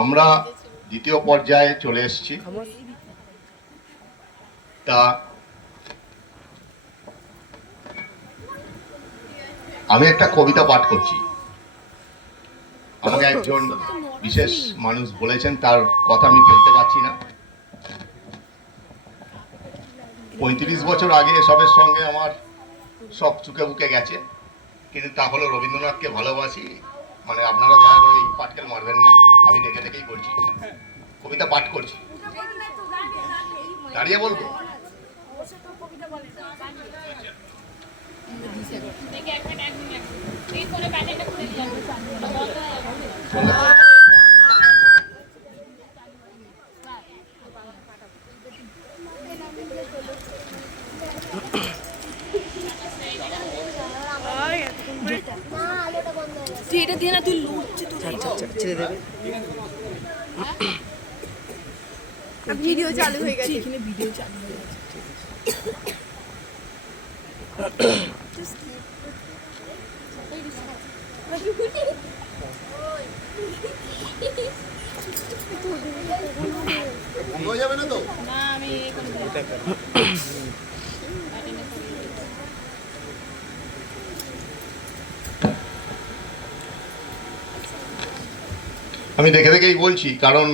আমরা দ্বিতীয় পর্যায়ে চলে এসেছি। তা আমি একটা কবিতা পাঠ করছি। আমাকে একজন বিশেষ মানুষ বলেছেন, তার কথা আমি ফেলতে পারছি না। 35 বছর আগে এসবের সঙ্গে আমার সব চুকে বুকে গেছে, কিন্তু তা হলো রবীন্দ্রনাথকে ভালোবাসি। মানে আপনারা দয়া করে এই পাটকেল মারবেন না, আমি দেখে দেখেই করছি, কবিতা পাঠ করছি। দাঁড়িয়ে বলবো? এটা দিয়ে না, তুই লুটছি তো ছেড়ে দেবে। ভিডিও চালু হয়ে গেছে, এখানে ভিডিও চালু হয়ে গেছে। হয়ে যাবে না তো? না, আমি আমি দেখে দেখেই বলছি, কারণ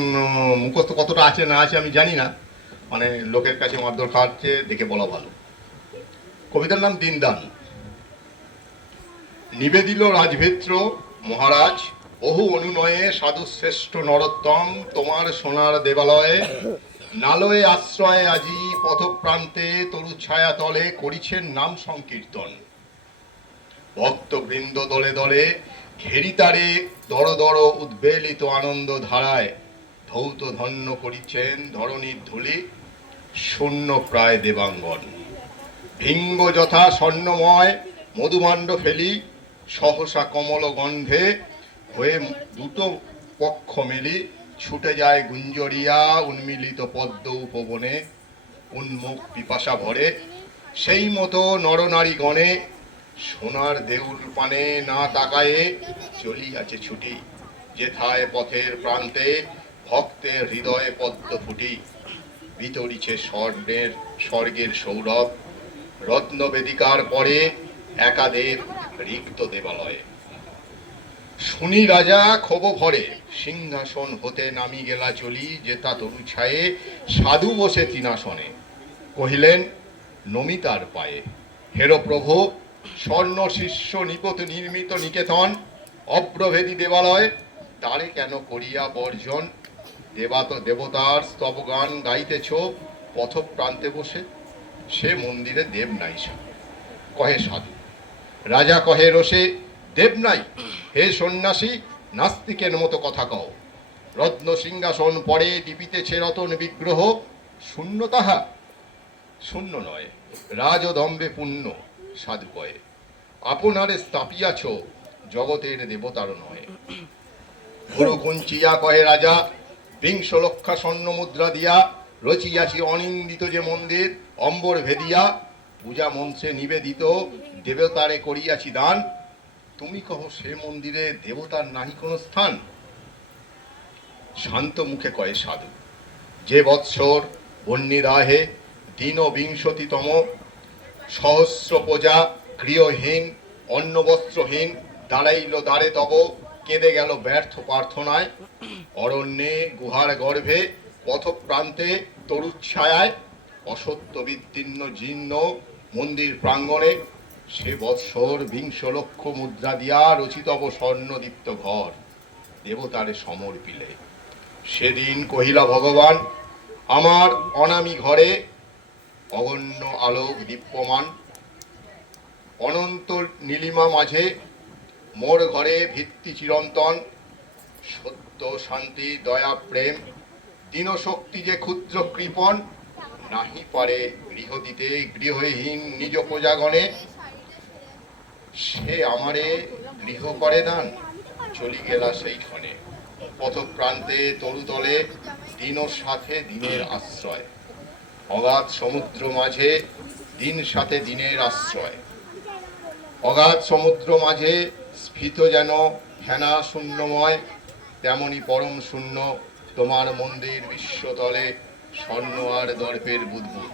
মুখস্থ কতটা আছে না আছে আমি জানি না। মানে লোকের কাছে মারধর খাওয়াচ্ছে, দেখে বলা ভালো। কবিতার নাম দিনদান। নিবেদিল রাজভেত্র মহারাজ, বহু অনুনয়ে সাধুশ্রেষ্ঠ নরোত্তম, তোমার সোনার দেবালয়ে নালয়ে আশ্রয়ে আজি পথপ্রান্তে তরু ছায়া তলে করিছেন নাম সংকীর্তন। ভক্তবৃন্দ দলে দলে ঘেরিতারে দর দর উদ্বেলিত আনন্দ ধারায় ধৌত ধন্য করিছেন ধরণীর ধূলি শূন্য প্রায় দেবাঙ্গন। ভিঙ্গ যথা স্বর্ণময় মধুমাণ্ড ফেলি সহসা কমল গন্ধে হয়ে দুটো পক্ষ মেলি ছুটে যায় গুঞ্জরিয়া উন্মিলিত পদ্ম উপবনে উন্মুখ পিপাসা ভরে। সেই মতো নরনারী গণে সোনার দেউল পানে না তাকায়ে চলিয়াছে ছুটি, যেথায় পথের প্রান্তে ভক্তের হৃদয়ে পদ্ম ফুটি। বিতরিছে স্বর্গের সৌরভ রত্ন বেদিকার পরে একাদেব রিক্ত দেবালয়ে। শুনি রাজা ক্ষোভ ভরে সিংহাসন হতে নামি গেলা চলি, যেতা তরু ছায়ে সাধু বসে তৃণাসনে কহিলেন নমিতার পায়ে, হেরো প্রভু স্বর্ণ শিষ্য নিপত নির্মিত নিকেতন অপ্রভেদী দেবালয় তারে কেন করিয়া বর্জন? দেবতার স্তবগান গাইতেছ পথ প্রান্তে বসে, সে মন্দিরে দেব নাই কহে সাধু। রাজা কহে রোষে, দেব নাই? হে সন্ন্যাসী, নাস্তিকের মতো কথা কও। রত্ন সিংহাসন পরে দীপিতেছে রতন বিগ্রহ, শূন্য তাহা? শূন্য নয়, রাজদম্বে পূর্ণ। সাধু কয়ে, আপনারে স্থাপিয়াছ জগতের দেবতার নয়। ঘোর কুঞ্চিয়া কহে রাজা, 20 লক্ষা স্বর্ণ মুদ্রা দিয়া রচিয়াছি অনিন্দিত যে মন্দির অম্বর ভেদিয়া, পূজা মঞ্চে নিবেদিত দেবতারে করিয়াছি দান। তুমি কহ সে মন্দিরে দেবতার নাহি কোনো স্থান? শান্ত মুখে কয়ে সাধু, যে বৎসর বন্যিদাহে দিন 20তম সহস্র প্রজা গৃহহীন অন্ন বস্ত্রহীন দাঁড়াইল দ্বারে তব, কেঁদে গেল ব্যর্থ প্রার্থনায়। অরণ্যে গুহার গর্ভে পথ প্রান্তে তরুচ্ছায়ায় অসত্য বিদীর্ণ জীর্ণ মন্দির প্রাঙ্গণে সে বৎসর 20 লক্ষ মুদ্রা দিয়া রচিতব স্বর্ণদীপ্ত ঘর দেবতারে সমর্পিলে। সেদিন কহিলা ভগবান, আমার অনামী ঘরে অগণ্য আলোক দীপ্যমান, অনন্ত নীলিমা মাঝে মোর ঘরে ভিত্তি চিরন্তন। সত্য শান্তি দয়া প্রেম দীনশক্তি যে ক্ষুদ্র কৃপণ, নাহি পারে গৃহ দিতে গৃহহীন নিজ প্রজাগণে। সে আমারে গৃহ করে দান, চলি গেলা সেইখানে পথ প্রান্তে তরুতলে দিন সাথে দিনের আশ্রয়। অগাধ সমুদ্র মাঝে দিন সাথে দিনের আশ্রয়। অগাধ সমুদ্র মাঝে স্ফীত যেন ফেনা শূন্যময় তেমনি পরম শূন্য তোমার মন্দির বিশ্বতলে স্বর্ণ আর দর্পের বুদবুদ।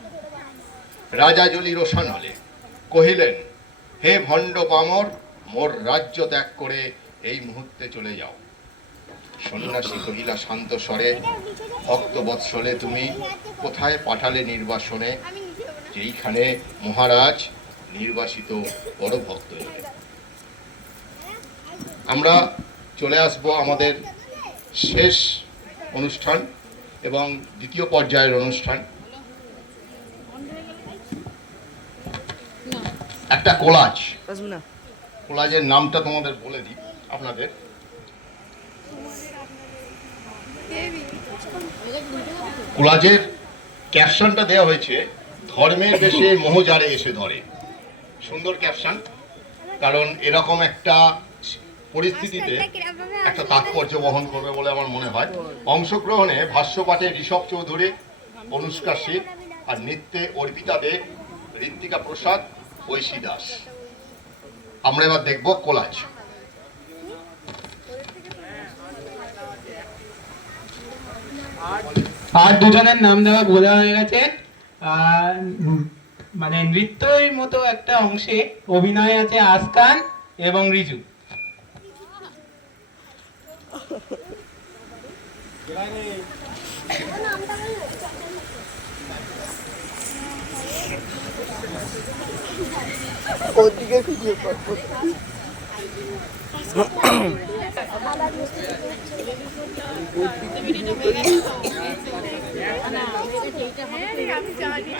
রাজা জলি রোশন হলে কহিলেন, হে ভণ্ড পামর, মোর রাজ্য ত্যাগ করে এই মুহূর্তে চলে যাও। সন্ন্যাসী কহিলা শান্ত স্বরে, ভক্ত বৎসলে তুমি কোথায় পাঠালে নির্বাসনে, যেইখানে মহারাজ নির্বাসিত বড় ভক্ত হলেন। আমরা চলে আসব আমাদের শেষ অনুষ্ঠান এবং দ্বিতীয় পর্যায়ের অনুষ্ঠান। একটা কোলাজ, কোলাজের নামটা তোমাদের বলে দিই আপনাদের। কোলাজের ক্যাপশনটা দেওয়া হয়েছে, ধর্মের বেশে মোহজারে এসে ধরে। সুন্দর ক্যাপশন, কারণ এরকম একটা পরিস্থিতিতে একটা তাৎপর্য বহন করবে বলে আমার মনে হয়। অংশগ্রহণে ভাষ্যপাঠে ঋষভ চৌধুরী, অনুষ্কা সিং, আর নৃত্যে অর্পিতা দে, ঋত্বিকা প্রসাদ, ঐশী দাস। আমরা এবার দেখব কোলাজ। আর দুজনের নাম দেওয়া বোঝা হয়ে গেছে। আর মানে নৃত্যের মতো একটা অংশে অভিনয় আছে আসকান এবং রিজু। ওদিকে ভিডিও করবো। আমি জানি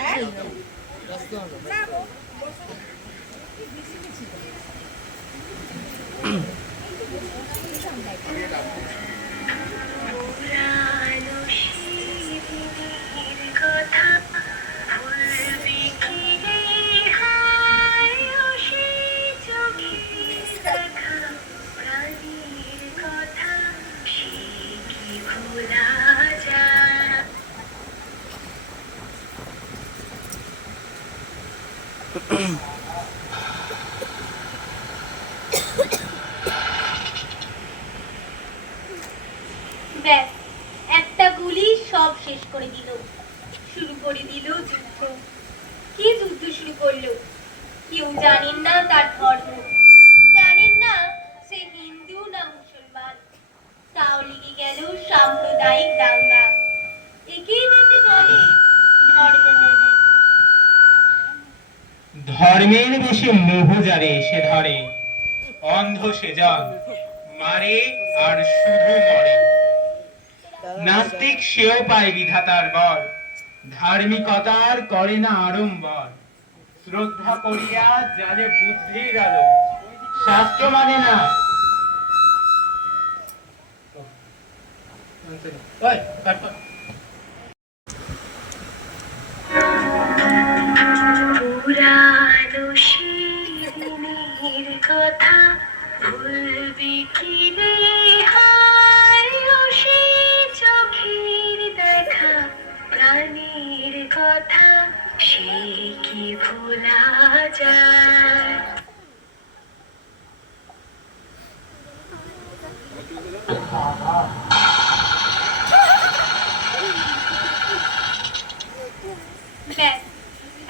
ব্যাস, একটা গুলি সব শেষ করে দিল। শুরু করে দিল যুদ্ধ। কি যুদ্ধ শুরু করলো? কেউ জানেন না তার ধর্ম, জানেন না সে হিন্দু না মুসলমান। তাও লেগে গেল সাম্প্রদায়িক দাঙ্গা। একেই বুঝি বলে ধর্মমোহ। ধর্মের বেশি মোহ যারে এসে ধরে, অন্ধ সেজন মারে আর শুধু মরে। নাস্তিক সেও পায় বিধাতার বর, ধার্মিকতার করে না আড়ম্বর। শ্রদ্ধা করিয়া জানে বুদ্ধির আলো, শাস্ত্র মানে না। ওই, কাট কর। পুরানো সেদিনের কথা ভুলবি কি রে হায়, ও সে চোখের দেখা প্রাণের কথা সে কি ভোলা যায়। ব্যাস,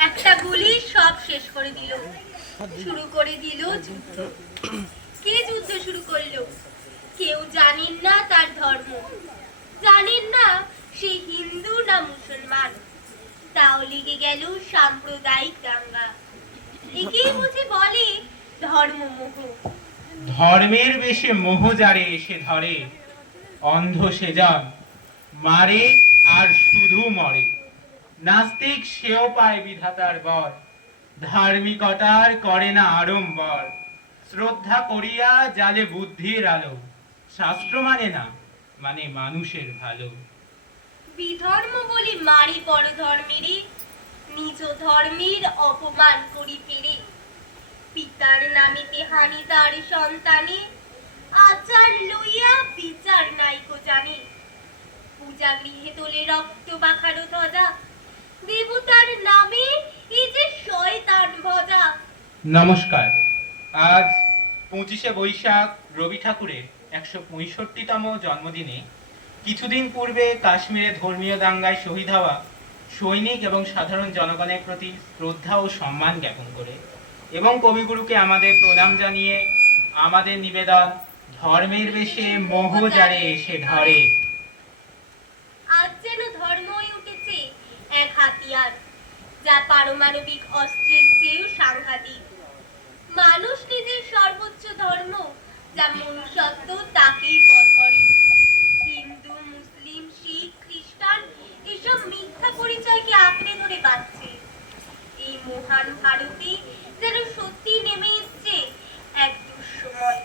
একটা গুলি সব শেষ করে দিল। শুরু করে দিল যুদ্ধ। কে যুদ্ধ শুরু করলো? কেউ জানেন না তার ধর্ম, জানেন না সে হিন্দু না মুসলমান। তাও লেগে গেল সাম্প্রদায়িক দাঙ্গা। একেই বুঝি বলে ধর্মমোহ। ধর্মের বেশে মোহ যারে এসে ধরে, অন্ধ সেজন মারে আর শুধু মরে। নাস্তিক সেও পায় বিধাতার বর, ধার্মিকতার করে না আড়ম্বর। শ্রদ্ধা করিয়া জালে বুদ্ধির আলো, শাস্ত্র মানে না, মানে মানুষের ভালো। বিধর্ম বলি মারি পর ধর্মেরই, নিজ ধর্মের অপমান করি ফেরে। পিতার নামেতে হানি তার সন্তানে, আচার লইয়া বিচার নাইকো জানে। পূজা গৃহে তোলে রক্ত বাখারো ধ্বজা, দেবতার নামে এই যে শয়তান ভজা। নমস্কার। আজ 25শে বৈশাখ রবি ঠাকুরের 165তম জন্মদিনে কিছুদিন পূর্বে কাশ্মীরে ধর্মীয় দাঙ্গায় শহীদ হওয়া সৈনিক এবং সাধারণ জনগণের প্রতি শ্রদ্ধা ও সম্মান জ্ঞাপন করে এবং কবিগুরুকে আমাদের প্রণাম জানিয়ে আমাদের নিবেদন ধর্মের বেশে মোহ যারে এসে ধরে। আজ যেন ধর্মই উঠেছে এক হাতিয়ার, যা পারমাণবিক অস্ত্রের চেয়েও সাংঘাতিক। মানুষ নিজের সর্বোচ্চ ধর্ম, যা মনুষ্যত্ব, তাকেই পর করে। হিন্দু, মুসলিম, শিখ, খ্রিস্টান এসব মিথ্যা পরিচয়কে আঁকড়ে ধরে বাঁচছে। এই মহান ভারতে যেন সত্যি নেমে এসছে এক দুঃসময়।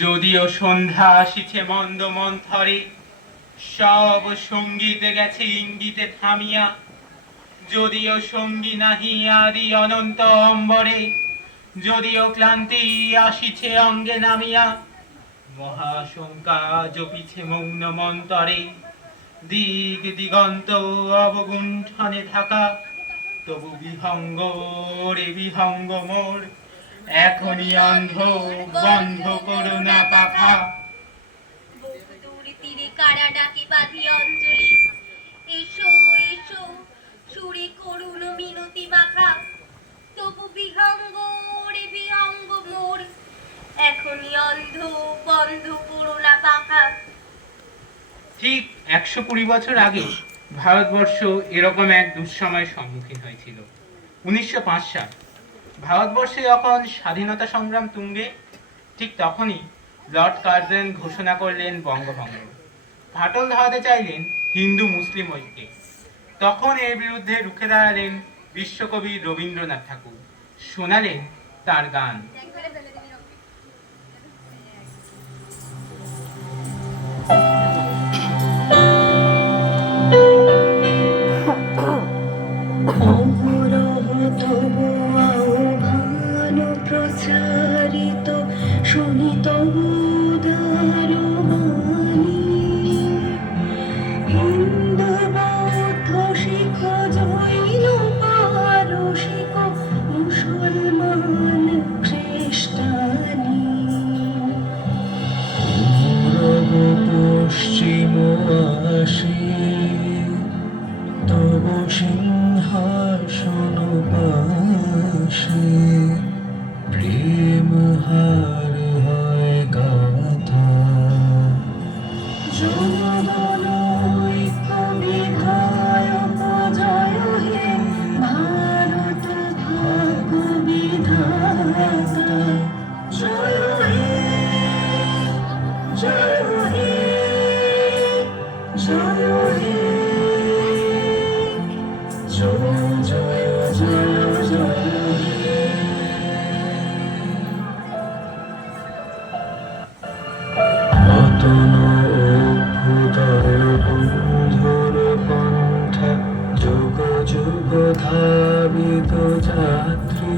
যদিও সন্ধ্যা আসিছে মন্দ মন্থরে, সব সঙ্গীতে গেছে ইঙ্গিতে থামিয়া। যদিও সঙ্গী নাহি আদি অনন্ত অম্বরে, যদিও ক্লান্তি আসিছে অঙ্গে নামিয়া। মহাশঙ্কা জপিছে মৌন মন্তরে, দিক দিগন্ত অবগুণ্ঠনে থাকা। তবু বিহঙ্গ রে বিহঙ্গ মোর, এখনই অন্ধ বন্ধ করো না পাখা। বহুদূর তীরে কারা ডাকে বাঁধি অঞ্জলি, এসো এসো সুরে করুণ মিনতি মাখা। তবু বিহঙ্গ রে বিহঙ্গ মোর, এখনই অন্ধ বন্ধ করো না পাখা। ঠিক 120 বছর আগে ভারতবর্ষ এরকম এক দুঃসময়ের সম্মুখীন হয়েছিল। 1905 সাল। ভারতবর্ষে যখন স্বাধীনতা সংগ্রাম তুঙ্গে, ঠিক তখনই লর্ড কার্জন ঘোষণা করলেন বঙ্গভঙ্গ। ফাটল ধরাতে চাইলেন হিন্দু মুসলিম ঐক্যে। তখন এর বিরুদ্ধে রুখে দাঁড়ালেন বিশ্বকবি রবীন্দ্রনাথ ঠাকুর, শোনালেন তার গান। প্রচারিত শুনিত হিন্দু বৌদ্ধ শিখ জৈন পারসিক মুসলমান খ্রিস্টানি পশ্চিম আসি তব সিংহাসন পাশে প্রেম হার হয় গাথা জনগণ ঐক্য বিধায়ক জয় হে ভারত ভাগ্য বিধাতা জয় হে জয় হে জয় হে জয় জয় জয় জয় পতন অভ্যুদয় বন্ধুর পন্থা যুগ যুগ ধাবিত যাত্রী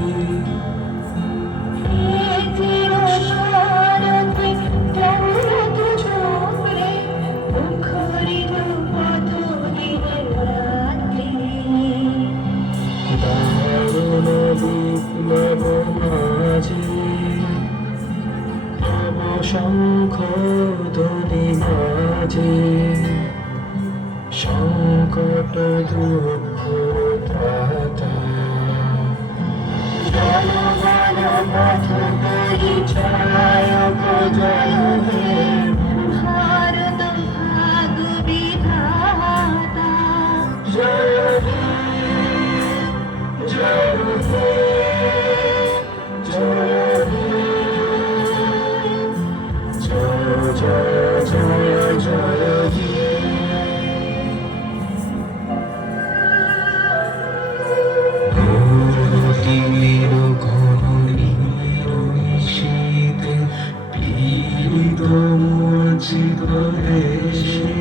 মুখরিত পথ দিনের রাত্রি দারুণ বিপ্লব মাঝে তব শঙ্খ ধ্বনি বাজে সংকট দুঃখ ত্রাতা জনগণ পথ পরিচায়ক জয় হে ভারত ভাগ্য বিধাতা জয় হে জয় হে জয় হে জয় জয় জয় জয় হে তীর ঘন নিশীতে পীড়িত মূর্ছিত দেশে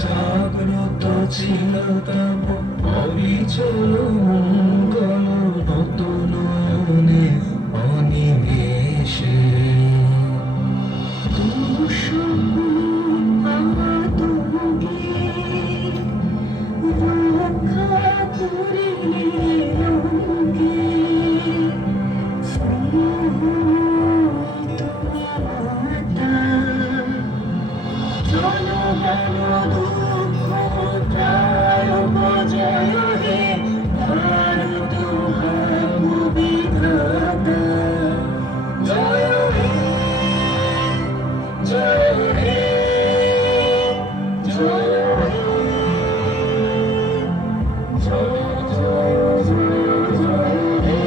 জাগ্রত ছিল তব অবিচল মঙ্গল নতুন অনিমেষে রক্ষা করিলে তুমি জয় হে জয় হে জয় জয় জয় জয় হে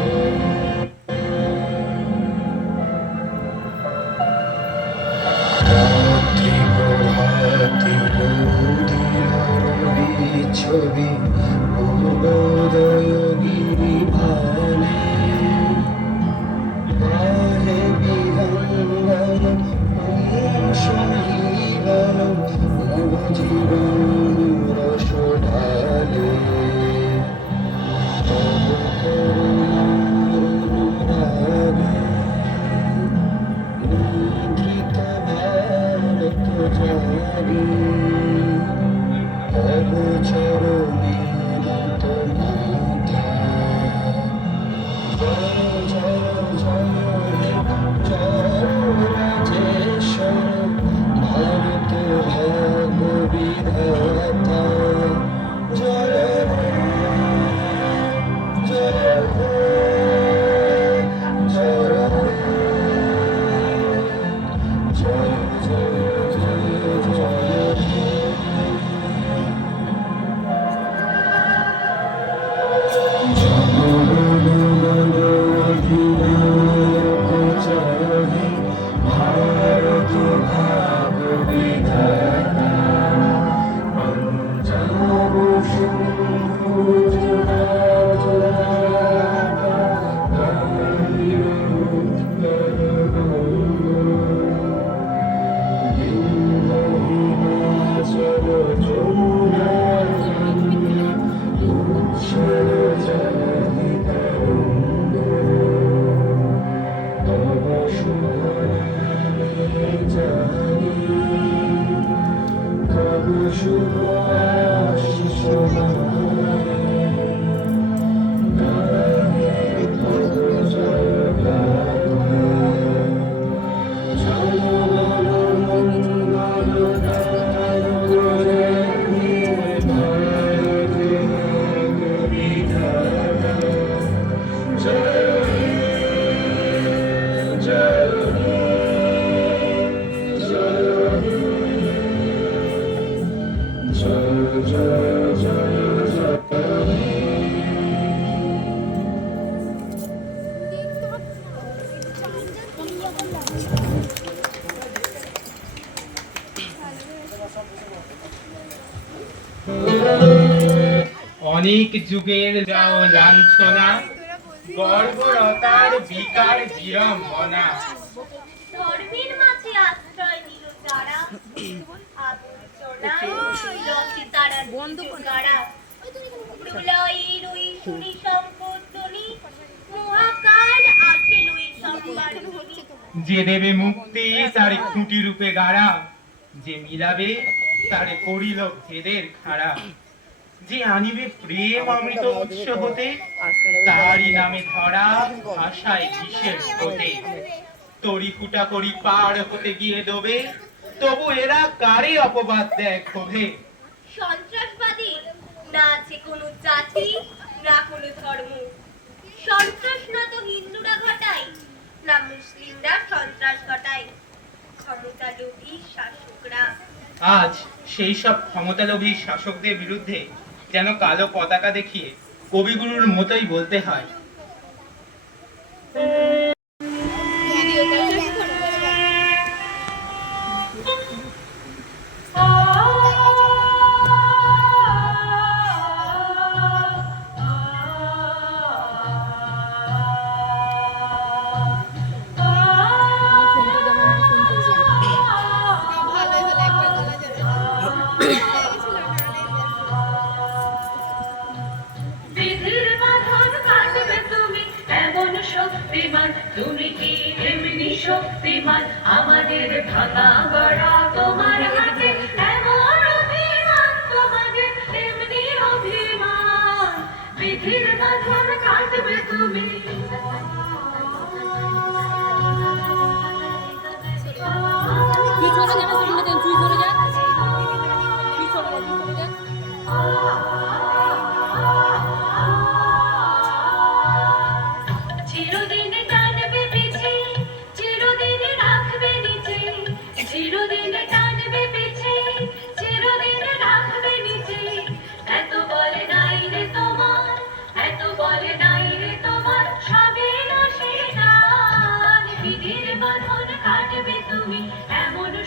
রাত্রি প্রভাতি নদীর ছবি পূর্বোদয় গিরি ভালে গায়ে বিহঙ্গন শহীদন নবজীবন রস ঢালে তব করুণানুরাগে নিদ্রিত ভারত জাগে তব চরণে নত মাথা জয় জয় জয় হে জয় রাজেশ্বর ভারত ভাগ বিধাতা জয় হে জয় হে জয় হে জয় জয় জয় জয় হে ভারত ভাগ বিধাতা পঞ্জাব সিন্ধু গুজরাট লাকা কাশ্মীর উত্তর বঙ্গ হিমাচল যমুনা উচ্ছল জলধি তরঙ্গ তব শুভ নামে জানি তব শুভ আশিস গায়ে তব জয় গাথা জয় বল মঙ্গল দায়ক হে ভারত ভাগ বিধাতা জয় হে জয় হে জয় হে জয় জয় জয় জয় হে অনেক যুগের যাও লাঞ্ছনা গর্বরতার বিকার বিড়ম্বনা ধর্মের মাঝে আশ্রয় নিল যারা আবর্জনায় রসে তারা গাড়া প্রলয়ের ওই শুনি সম্পত্তনি মহাকাল আসেল ওই সম্বার ধ্বনি। যে দেবে মুক্তি তার খুঁটি রূপে গাড়া যে মিলাবে তারে করিল ভেদের খাড়া যে আনিবে প্রেম অমৃত উৎস হতে তারই নামে ধরা ভাষায় কিসের হতে তরি কুটা করি পার হতে গিয়ে ডোবে তবু এরা কারে অপবাদ দেয় ক্ষোভে সন্ত্রাসবাদী না আছে কোনো জাতি না কোনো ধর্ম সন্ত্রাস না তো হিন্দুরা ঘটায় না মুসলিমরা সন্ত্রাস ঘটায় ক্ষমতালোভী শাসকরা। আজ সেই সব ক্ষমতালোভী শাসকদের বিরুদ্ধে যেন কালো পতাকা দেখিয়ে কবিগুরুর মতোই বলতে হয় বিধির বাঁধন কাটবে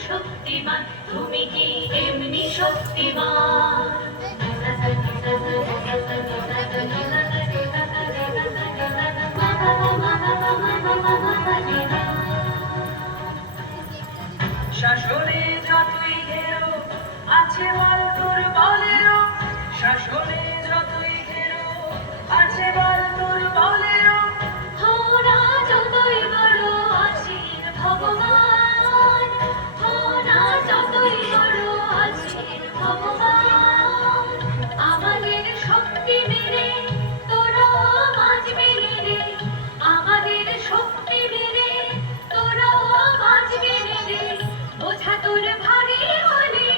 শক্তিমান তুমি কি এমনি শক্তিমান শাসনে যতই ঘেরো আছে বল তোর বলেরও শাসনে যতই ঘেরো আছে বল তোর বলেরও হোনা যতই বড় আছেন ভগবান হোনা যতই বড় আছেন ভগবান আমাদের শক্তি মেরে তোরা বাঁচবি রে আমাদের শক্তি মেরে তোরা বাঁচবি রে বোঝা তোর ভারী হলে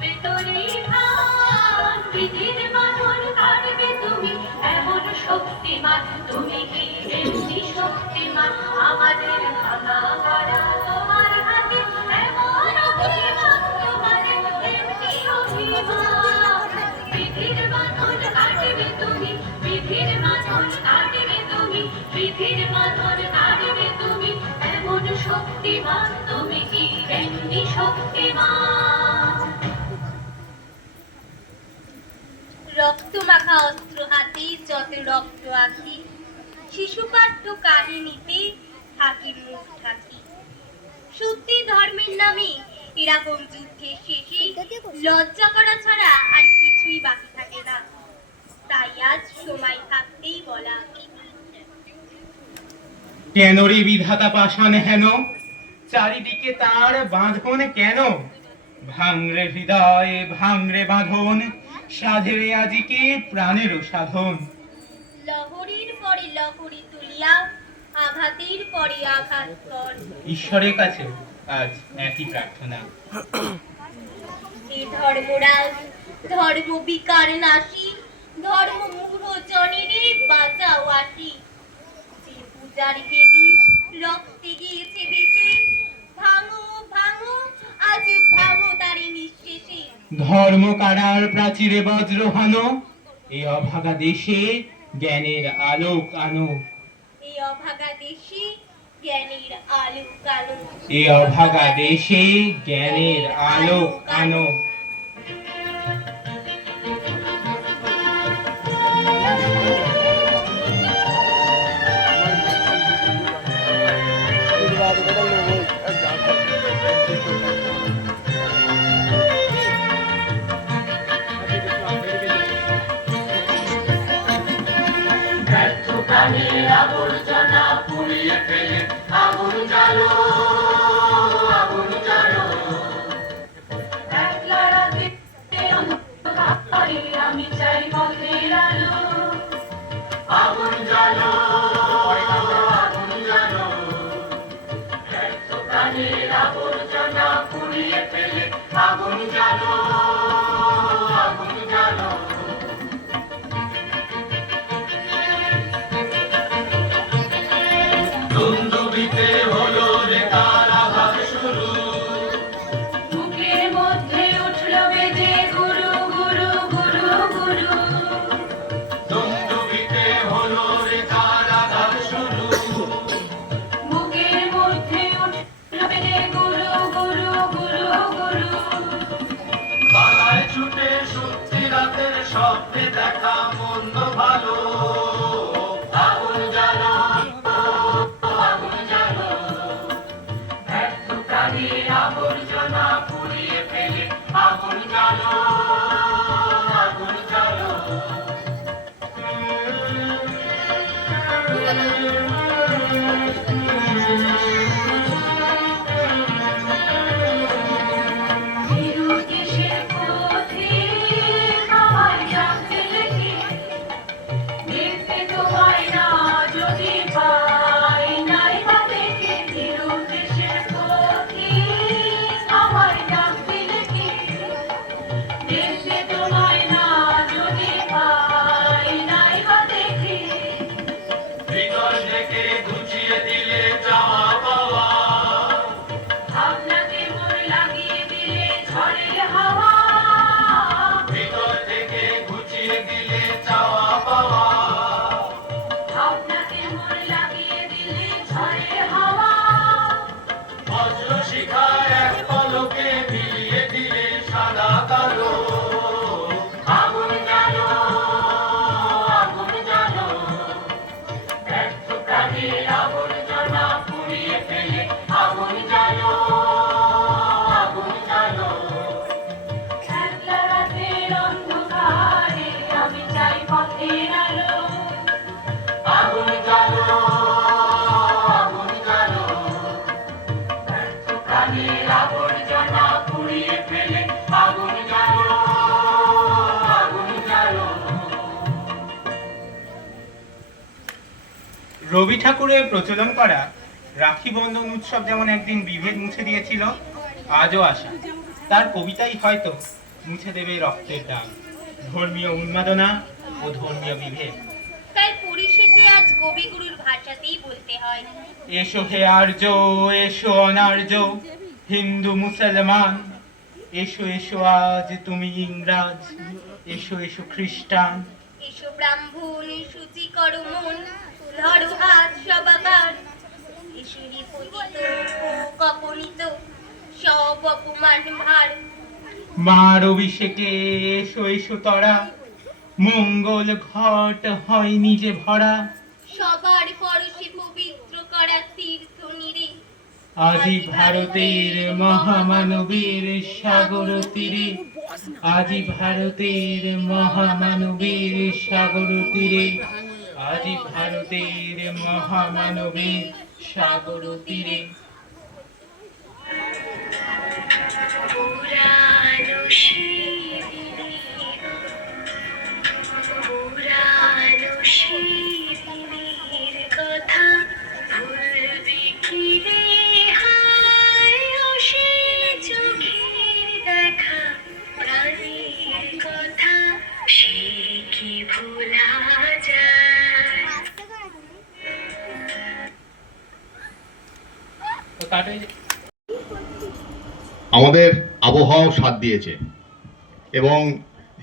ভেতরে প্রাণ পৃথিবীর বাঁধন কাটবে তুমি এমন শক্তিমান তুমি কি এমনি শক্তিমান আমাদের ভাঙা গড়া তোমার হাতে এমন অভিমান তোমার এমনি অভিমান পৃথিবীর বাঁধন কাটবে তুমি পৃথিবীর বাঁধন কাটবে তুমি পৃথিবীর বাঁধন কাটবে তুমি এমন শক্তিমান তুমি কি এমনি শক্তিমান রক্ত মাখা অস্ত্র হাতে যত রক্ত আঁকি শিশু পাঠ্য কাহিনীতে থাকি মুখ ঢাকি সত্যি ধর্মের নামে এরকম যুদ্ধের শেষে লজ্জা করা ছাড়া আর কিছুই বাকি থাকে না তাই আজ সময় থাকতেই বলা কেন রে বিধাতা পাষাণ হেন চারিদিকে তার বাঁধন কেন ভাঙরে হৃদয় ভাঙরে বাঁধন সাধেরে আজিকে প্রাণেরও সাধন লহরীর পরে লহরী তুলিয়া আঘাতের পরে আঘাত কর ঈশ্বরের কাছে আজ একই প্রার্থনা হে ধর্মরাজ ধর্ম বিকার নাশী ধর্ম মুহজনেরে বাঁচাও আসি যে পূজার দেবী রক্তে গিয়েছে বেশি ভাঙো ভাঙো আজ ভাঙো তারি নিঃশেষে ধর্ম কারার প্রাচীরে বজ্রহানো এই অভাগা দেশে জ্ঞানের আলোক আনো এই অভাগা দেশে জ্ঞানের আলো কালো এই অভাগা দেশে জ্ঞানের আলোক আনো প্রাণের আবর্জনা পুড়িয়ে ফেলে আগুন জ্বালো একলা রাতে অন্ধকারে আমি চাই পথের আলো আগুন জ্বালো ব্যর্থ প্রাণের আবর্জনা পুড়িয়ে ফেলে আগুন জ্বালো দুন্দুবিতে হলো রে কারাঘাত শুরু বুকের মধ্যে উঠল বেজে গুরু গুরু গুরু গুরু দুন্দুবিতে হলো রে কারাঘাত শুরু বুকের মধ্যে উঠল বেজে গুরু গুরু গুরু গুরু পালায় ছুটে সত্যি রাতের স্বপ্নে দেখা মন্দ ভালো আগুন জ্বালো আবর্জনা পুড়িয়ে ফেলে আগুন জ্বালো দেশের পথে আমায় ডাকতে লেগে রবি ঠাকুরের প্রচলন করা রাখি বন্ধন উৎসব যেমন একদিন বিভেদ মুছে দিয়েছিল, আজও আশা তার কবিতাই হয়তো মুছে দেবে রক্তের দাগ, ধর্মীয় উন্মাদনা ও ধর্মীয় বিভেদ। তাই পরিশেষে আজ কবিগুরুর ভাষাতেই বলতে হয়, এসো হে আর্য, এসো অনার্য, হিন্দু মুসলমান, এসো এসো আজ তুমি ইংরাজ, এসো এসো খ্রিস্টান। এসো ব্রাহ্মণ সূচি করো মন, ধরো হাত সবাকার, এসো রে পতিত ও কপনিত, সব অপমান ভার। মার অভিষেকে এসো এসো তরা, মঙ্গল ঘট হয় নিজে ভরা, সবার পরশে পবিত্র করা তীর্থ নিরে, আজি ভারতের মহামানবীর সাগর তীরে, আজি ভারতের মহামানবীর সাগর তীরে, আজি ভারতের মহামানবীর সাগর তীরে। পুরানো শিরিনের কথা ভুলবি কি রে হায়, ও সে চোখের দেখা প্রাণের কথা সে কি ভোলা যায়। তো কাটে আমাদের আবহাওয়াও সাথ দিয়েছে, এবং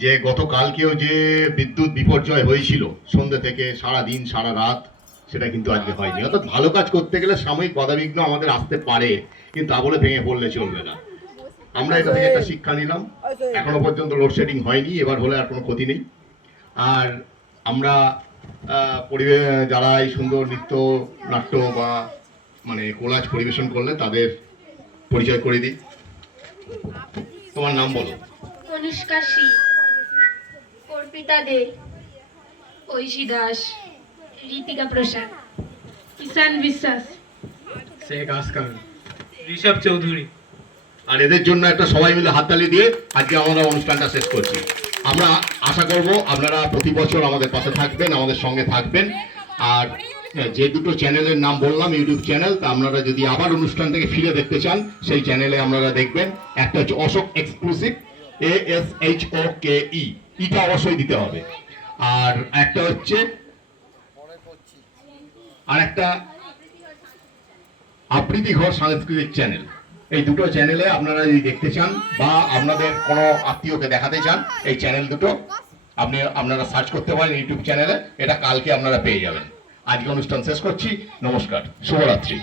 যে গতকালকেও যে বিদ্যুৎ বিপর্যয় হয়েছিল সন্ধ্যে থেকে সারা দিন সারা রাত, সেটা কিন্তু আজকে হয়নি। অর্থাৎ ভালো কাজ করতে গেলে সাময়িক বাধাবিঘ্ন আমাদের আসতে পারে, কিন্তু তা বলে ভেঙে পড়লে চলবে না। আমরা এটা থেকে একটা শিক্ষা নিলাম, এখনো পর্যন্ত লোডশেডিং হয়নি, এবার হলে আর কোনো ক্ষতি নেই। আর আমরা পরিবেশ যারা এই সুন্দর নৃত্য নাট্য বা মানে কোলাজ পরিবেশন করলে তাদের পরিচয় করে দিই। তোমার নাম বলো। অনুষ্কা শ্রী, অর্পিতা দে, ঐশী দাস, ঋতিকা প্রসাদ, কিষান বিশ্বাস, শেখ আসকার, ঋষভ চৌধুরী। আর এদের জন্য একটা সবাই মিলে হাততালি দিয়ে আজকে আমরা অনুষ্ঠানটা শেষ করছি। আমরা আশা করব আপনারা প্রতি বছর আমাদের পাশে থাকবেন, আমাদের সঙ্গে থাকবেন। আর যে দুটো চ্যানেলের নাম বললাম ইউটিউব চ্যানেল, তা আপনারা যদি আবার অনুষ্ঠান থেকে ফিরে দেখতে চান সেই চ্যানেলে আপনারা দেখবেন। একটা হচ্ছে অশোক এক্সক্লুসিভ, ASHOKE, এটা অবশ্যই দিতে হবে। আর একটা হচ্ছে আর একটা আবৃত্তি ঘর সাংস্কৃতিক চ্যানেল। এই দুটো চ্যানেলে আপনারা যদি দেখতে চান বা আপনাদের কোনো আত্মীয়কে দেখাতে চান, এই চ্যানেল দুটো আপনারা সার্চ করতে পারেন ইউটিউব চ্যানেলে। এটা কালকে আপনারা পেয়ে যাবেন। আজকে অনুষ্ঠান শেষ করছি। নমস্কার, শুভরাত্রি।